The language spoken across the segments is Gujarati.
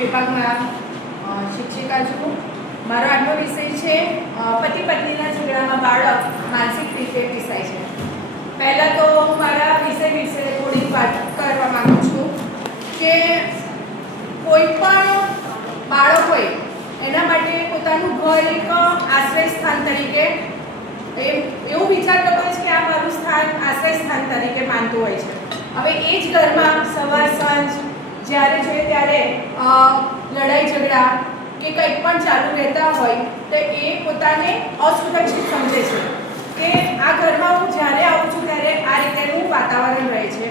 વિભાગમાં શિક્ષિકા છું. મારો આજનો વિષય છે પતિ પત્નીના ઝઘડામાં બાળક માનસિક રીતે પીસાય છે. પહેલાં તો હું મારા વિષય વિશે થોડી વાત કરવા માગું છું કે કોઈ પણ બાળક હોય એના માટે પોતાનું ઘર એક આશ્રય સ્થાન તરીકે એવું વિચારતો હોય છે કે આ મારું સ્થાન આશ્રય સ્થાન તરીકે માનતું હોય છે. હવે એ જ ઘરમાં સવાર સાંજ જ્યારે જોઈએ ત્યારે લડાઈ ઝઘડા કે કંઈક પણ ચાલુ રહેતા હોય તો એ પોતાને અસુરક્ષિત સમજે છે કે આ ઘરમાં હું જ્યારે આવું છું ત્યારે આ રીતેનું વાતાવરણ રહે છે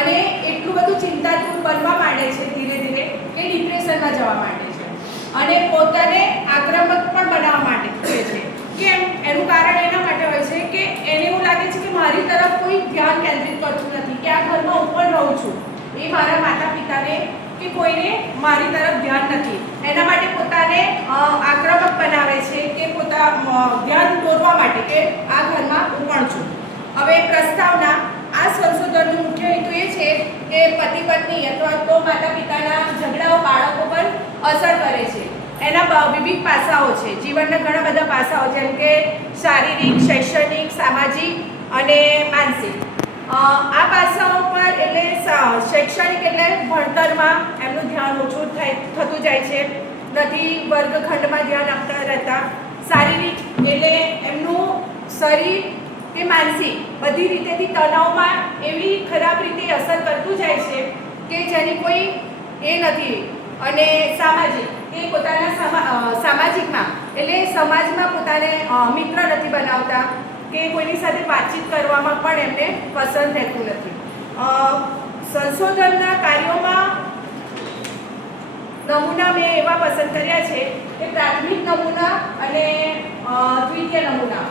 અને એટલું બધું ચિંતાતુર બનવા માંડે છે ધીરે ધીરે કે ડિપ્રેશનમાં જવા માંડે છે અને પોતાને આક્રમક પણ બનાવવા માંડે છે. કેમ? એનું કારણ એના માટે હોય છે કે એને એવું લાગે છે કે મારી તરફ કોઈ ધ્યાન કેન્દ્રિત કરતું નથી કે આ ઘરમાં હું પણ રહું છું, એ મારા માતા પિતાને કે કોઈને મારી તરફ ધ્યાન નથી. એના માટે પોતાને આક્રમક બનાવે છે કે ધ્યાન દોરવા માટે કે આ ઘરમાં હું પણ છું. હવે પ્રસ્તાવના આ સંશોધનનું મુખ્ય હેતુ એ છે કે પતિ પત્ની અથવા તો માતા પિતાના ઝઘડાઓ બાળકો પર અસર કરે છે. એના વિવિધ પાસાઓ છે, જીવનના ઘણા બધા પાસાઓ, જેમ કે શારીરિક, શૈક્ષણિક, સામાજિક અને માનસિક. આ પાસાઓ પર એટલે શૈક્ષણિક એટલે ભણતરમાં એમનું ધ્યાન ઓછું થતું જાય છે, નથી વર્ગખંડમાં ધ્યાન આપતા રહેતા. શારીરિક એટલે એમનું શરીર કે માનસિક બધી રીતેથી તણાવમાં એવી ખરાબ રીતે અસર કરતું જાય છે કે જેની કોઈ એ નથી. અને સામાજિક એ પોતાના સામાજિકમાં એટલે સમાજમાં પોતાને મિત્ર નથી બનાવતા કે કોઈની સાથે વાતચીત કરવામાં પણ એમને પસંદ રહેતું નથી. સંશોધનના કાર્યોમાં નમૂના મેં એવા પસંદ કર્યા છે કે પ્રાથમિક નમૂના અને દ્વિતીય નમૂના.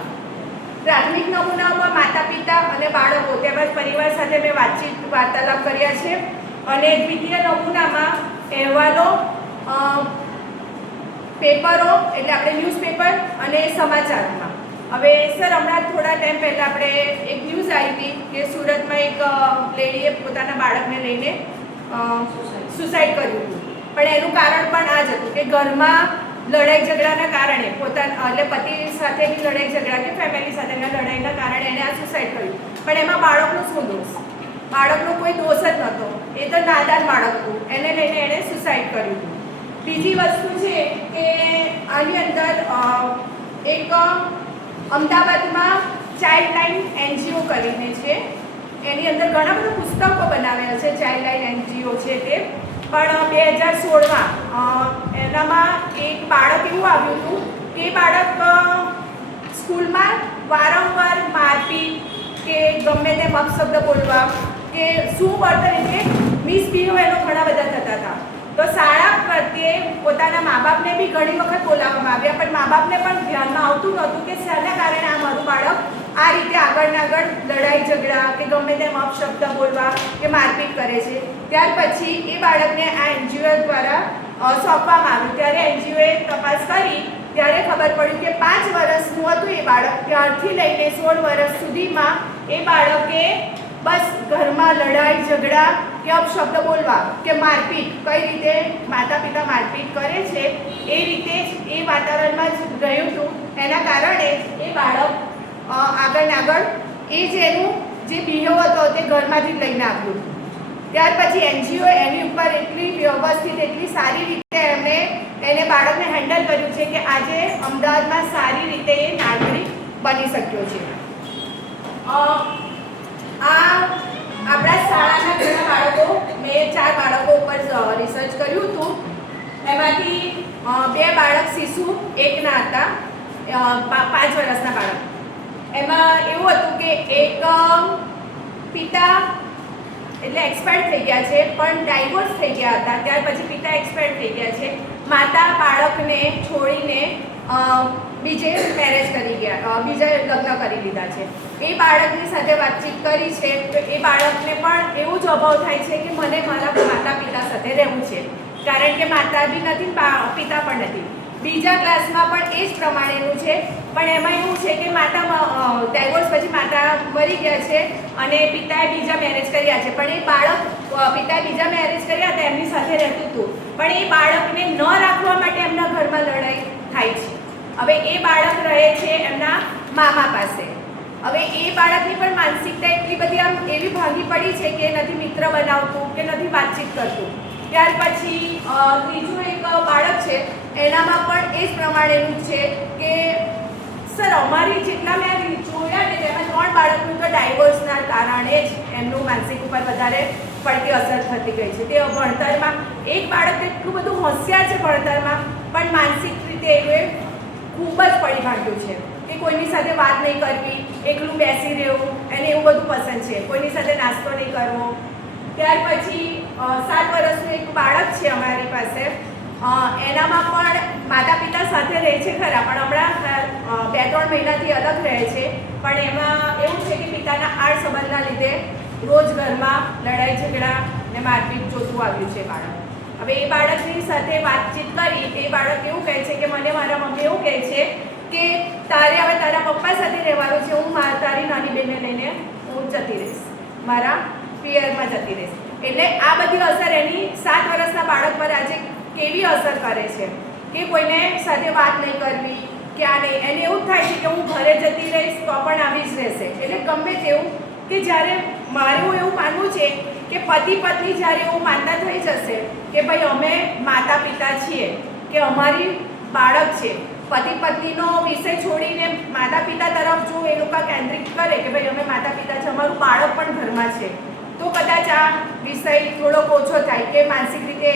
પ્રાથમિક નમૂનામાં માતા પિતા અને બાળકો તેમજ પરિવાર સાથે મેં વાર્તાલાપ કર્યા છે અને દ્વિતીય નમૂનામાં અહેવાલો, પેપરો એટલે આપણે ન્યૂઝપેપર અને સમાચારમાં. હવે સર હમણાં થોડા ટાઈમ પહેલાં આપણે એક ન્યૂઝ આવી હતી કે સુરતમાં એક લેડીએ પોતાના બાળકને લઈને સુસાઇડ કર્યું હતું. પણ એનું કારણ પણ આ જ હતું કે ઘરમાં લડાઈ ઝઘડાના કારણે એટલે પતિ સાથેની લડાઈ ઝઘડા કે ફેમિલી સાથેના લડાઈના કારણે એને આ સુસાઇડ કર્યું. પણ એમાં બાળકનો શું દોષ? બાળકનો કોઈ દોષ જ નહોતો, એ તો નાદાન બાળક હતું, એને લઈને એણે સુસાઇડ કર્યું હતું. બીજી વસ્તુ છે કે આની અંદર એક અમદાવાદમાં ચાઇલ્ડલાઇન NGO કરીને છે, એની અંદર ઘણા બધા પુસ્તકો બનાવેલા છે. ચાઇલ્ડલાઇન NGO છે તે પણ 2016માં એનામાં એક બાળક એવું આવ્યું હતું કે બાળક સ્કૂલમાં વારંવાર મારપીટ કે ગમે તેમ અપશબ્દ બોલવા કે શું વર્તન એટલે મિસબિહેવ એનો ઘણા બધા થતા હતા. તો શાળા પ્રત્યે પોતાના મા બાપને બી ઘણી વખત બોલાવવામાં આવ્યા, પણ મા બાપને પણ ધ્યાનમાં આવતું નહોતું કે શાના કારણે આ મારું બાળક આ રીતે આગળ લડાઈ ઝઘડા કે ગમે તેમ અપશબ્દ બોલવા કે મારપીટ કરે છે. ત્યાર પછી એ બાળકને આ NGO દ્વારા સોંપવામાં આવ્યું. ત્યારે NGOએ તપાસ કરી ત્યારે ખબર પડ્યું કે 5 વર્ષનું હતું એ બાળક. ત્યારથી લઈને 16 વર્ષ સુધીમાં એ બાળકે બસ ઘરમાં લડાઈ ઝઘડા કે અપશબ્દ બોલવા કે મારપીટ, કઈ રીતે માતા પિતા મારપીટ કરે છે એ રીતે જ એ વાતાવરણમાં જ રહ્યું હતું. એના કારણે એ બાળક આગળ એ જ એનું જે બિહેવ હતો તે ઘરમાંથી જ લઈને આવ્યું હતું. ત્યાર પછી NGO એની ઉપર એટલી વ્યવસ્થિત, એટલી સારી રીતે એમણે એને બાળકને હેન્ડલ કર્યું છે કે આજે અમદાવાદમાં સારી રીતે એ નાગરિક બની શક્યો છે. આપણા શાળાના ઘણા બાળકો, મેં 4 બાળકો ઉપર રિસર્ચ કર્યું હતું. એમાંથી 2 બાળક શિશુ એકના હતા, 5 વર્ષના બાળક. એમાં એવું હતું કે એક પિતા એટલે એક્સપાયર થઈ ગયા છે, પણ ડાયવોર્સ થઈ ગયા હતા. ત્યાર પછી પિતા એક્સપાયર થઈ ગયા છે. માતા બાળકને છોડીને બીજે મેરેજ કરી ગયા, બીજા લગ્ન કરી લીધા છે. એ બાળકની સાથે વાતચીત કરી છે તો એ બાળકને પણ એવું જ અભાવ થાય છે કે મને મારા માતા પિતા સાથે રહેવું છે, કારણ કે માતા બી નથી, પિતા પણ નથી. બીજા ક્લાસમાં પણ એ જ પ્રમાણેનું છે, પણ એમાં એવું છે કે માતા ડાયવોર્સ પછી માતા મરી ગયા છે અને પિતાએ બીજા મેરેજ કર્યા છે, પણ એ બાળક પિતાએ બીજા મેરેજ કર્યા હતા એમની સાથે રહેતું હતું, પણ એ બાળકને ન રાખવા માટે એમના ઘરમાં લડાઈ થાય છે. હવે એ બાળક રહે છે એમના મામા પાસે. હવે એ બાળકની પણ માનસિકતા એટલી બધી આમ એવી ભાંગી પડી છે કે નથી મિત્ર બનાવતું કે નથી વાતચીત કરતું. ત્યાર પછી ત્રીજું એક બાળક છે, એનામાં પણ એ જ પ્રમાણેનું છે કે સર અમારી જેટલા મેં જોયા ને તેમાં 3 બાળકનું તો ડાયવોર્સના કારણે જ એમનું માનસિક ઉપર વધારે પડતી અસર થતી ગઈ છે. તે ભણતરમાં એક બાળક એટલું બધું હોશિયાર છે ભણતરમાં, પણ માનસિક રીતે એ ખૂબ જ પડી ભાંગ્યું છે કે કોઈની સાથે વાત નહીં કરવી, એકલું બેસી રહેવું, એને એવું બધું પસંદ છે, કોઈની સાથે નાસ્તો નહીં કરવો. ત્યાર પછી 7 વર્ષનું એક બાળક છે અમારી પાસે, એનામાં પણ માતા પિતા સાથે રહે છે ખરા, પણ હમણાં 2-3 મહિનાથી અલગ રહે છે, પણ એમાં એવું છે કે પિતાના આડ સંબંધના લીધે રોજ ઘરમાં લડાઈ ઝઘડા ને મારપીટ જોતું આવ્યું છે બાળક. હવે એ બાળકની સાથે વાતચીત કરી, એ બાળક એવું કહે છે કે મને મારા મમ્મી એવું કહે છે કે તારે હવે તારા પપ્પા સાથે રહેવાનું છે, હું તારી નાની બેનને લઈને હું જતી રહીશ, મારા પિયરમાં જતી રહીશ. એટલે આ બધી અસર એની 7 વર્ષના બાળક પર આજે કેવી અસર કરે છે કે કોઈને સાથે વાત નહીં કરવી, ક્યાં નહીં. એને એવું થાય છે કે હું ઘરે જતી રહીશ તો પણ આવી જ રહેશે. એટલે ગમે તેવું કે જ્યારે મારું એવું માનવું છે કે પતિ પત્ની જ્યારે એવું માનતા થઈ જશે કે ભાઈ અમે માતા પિતા છીએ, કે અમારી બાળક છે, પતિ પત્નીનો વિષય છોડીને માતા પિતા તરફ જો એ લોકો કેન્દ્રિત કરે કે ભાઈ અમે માતા પિતા છે, અમારું બાળક પણ ઘરમાં છે, તો કદાચ આ વિષય થોડોક ઓછો થાય કે માનસિક રીતે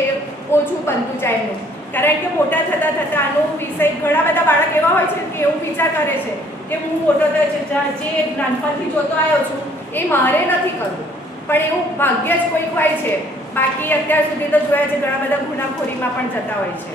ઓછું બનતું જાય એમનું. કારણ કે મોટા થતાં થતાં આનો વિષય ઘણા બધા બાળક એવા હોય છે કે એવું વિચાર કરે છે કે હું મોટો જે નાનપણથી જોતો આવ્યો છું એ મારે નથી કરવું, પણ એવું ભાગ્ય જ કોઈક હોય છે. બાકી અત્યાર સુધી તો જોયા છે ઘણા બધા ગુનાખોરીમાં પણ જતા હોય છે.